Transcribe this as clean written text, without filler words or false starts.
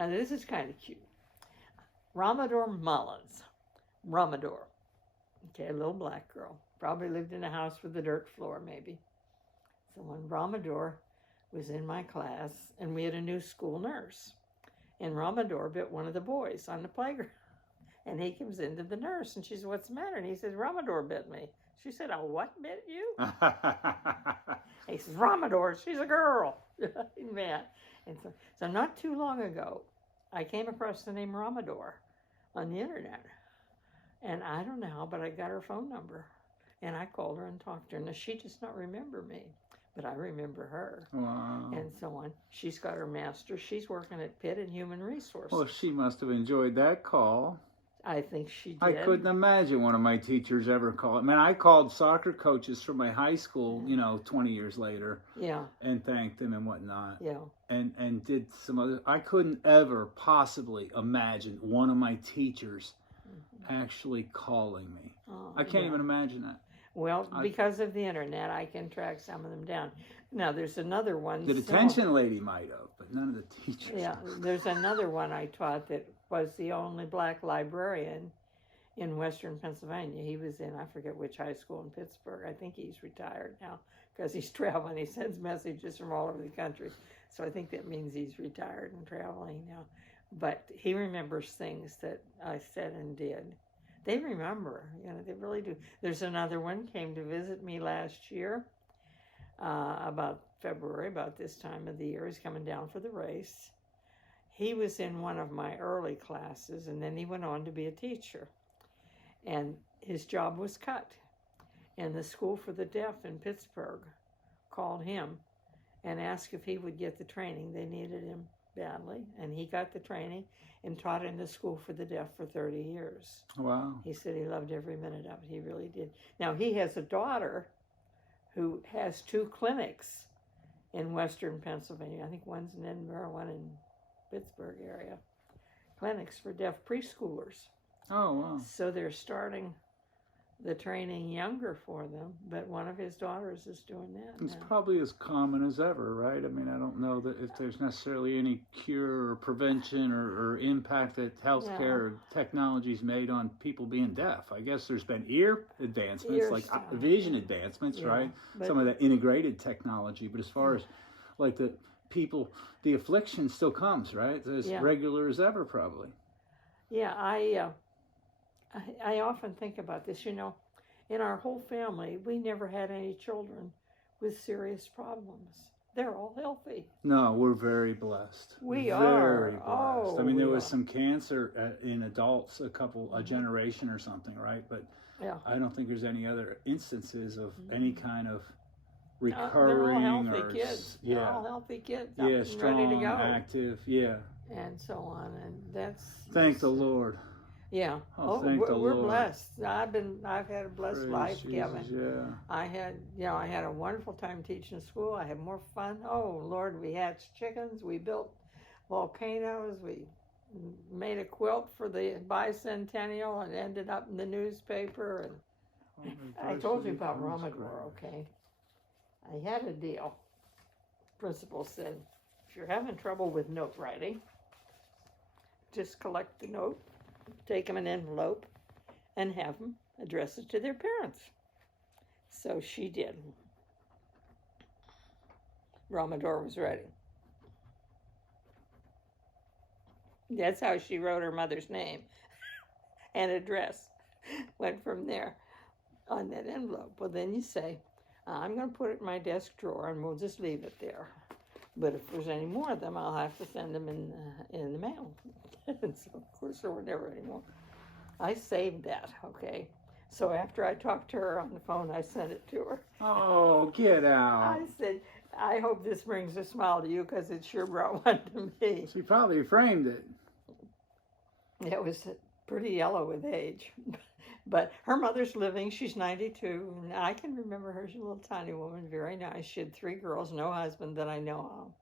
Now, this is kind of cute. Ramador Mullins. Ramador. Okay, a little black girl. Probably lived in a house with a dirt floor, maybe. So when Ramador was in my class, and we had a new school nurse, and Ramador bit one of the boys on the playground. And he comes into the nurse, and she says, "What's the matter?" And he says, "Ramador bit me." She said, "Oh, what bit you?" He says, "Ramador, she's a girl." Man. And so not too long ago, I came across the name Ramador on the internet. And I don't know how, but I got her phone number. And I called her and talked to her. Now, she does not remember me, but I remember her. Wow. And so on. She's got her master's. She's working at Pitt in Human Resources. Well, she must have enjoyed that call. I think she did. I couldn't imagine one of my teachers ever called. Man, I called soccer coaches from my high school, 20 years later. Yeah. And thanked them and whatnot. Yeah. And did some other. I couldn't ever possibly imagine one of my teachers actually calling me. Oh, I can't even imagine that. Well, because of the internet, I can track some of them down. Now, there's another one. The detention lady might have, but none of the teachers. Yeah, there's another one I taught that was the only black librarian in Western Pennsylvania. He was in, I forget which high school in Pittsburgh. I think he's retired now because he's traveling. He sends messages from all over the country. So I think that means he's retired and traveling now. But he remembers things that I said and did. They remember, they really do. There's another one came to visit me last year, about February, about this time of the year. He's coming down for the race. He was in one of my early classes, and then he went on to be a teacher. And his job was cut. And the School for the Deaf in Pittsburgh called him and asked if he would get the training. They needed him badly, and he got the training and taught in the School for the Deaf for 30 years. Wow. He said he loved every minute of it. He really did. Now, he has a daughter who has 2 clinics in Western Pennsylvania. I think one's in Edinburgh, one in Pittsburgh area. Clinics for deaf preschoolers. Oh, wow. So they're starting the training younger for them, but one of his daughters is doing that. It's now. probably as common as ever, right? I mean, I don't know that if there's necessarily any cure or prevention or impact that healthcare or technology's made on people being deaf. I guess there's been ear advancements, like vision advancements, right? Some of that integrated technology, but as far as like the people, the affliction still comes, right? As regular as ever, probably. Yeah, I often think about this. In our whole family, we never had any children with serious problems. They're all healthy. No, we're very blessed. We are very blessed. Oh, I mean, there was some cancer in adults, a generation or something, right? But I don't think there's any other instances of any kind of recurring. They're all healthy kids. They're all healthy kids. Yeah, strong, ready to go. active. And so on, and that's. Thank the Lord. Yeah. Thank the we're Lord. blessed. I've had a blessed life given. Yeah. I had a wonderful time teaching school. I had more fun. Oh Lord, we hatched chickens. We built volcanoes. We made a quilt for the bicentennial and ended up in the newspaper. And I told you about Ramador, okay? I had a deal. Principal said, if you're having trouble with note writing, just collect the note, take them an envelope, and have them address it to their parents. So she did. Ramador was ready. That's how she wrote her mother's name and address. Went from there on that envelope. Well, then you say, I'm going to put it in my desk drawer, and we'll just leave it there. But if there's any more of them, I'll have to send them in the mail. And so, of course, there were never any more. I saved that, okay? So after I talked to her on the phone, I sent it to her. Oh, get out. I said, I hope this brings a smile to you, because it sure brought one to me. She probably framed it. It was pretty yellow with age. But her mother's living. She's 92. And I can remember her. She's a little tiny woman, very nice. She had 3 girls, no husband that I know of.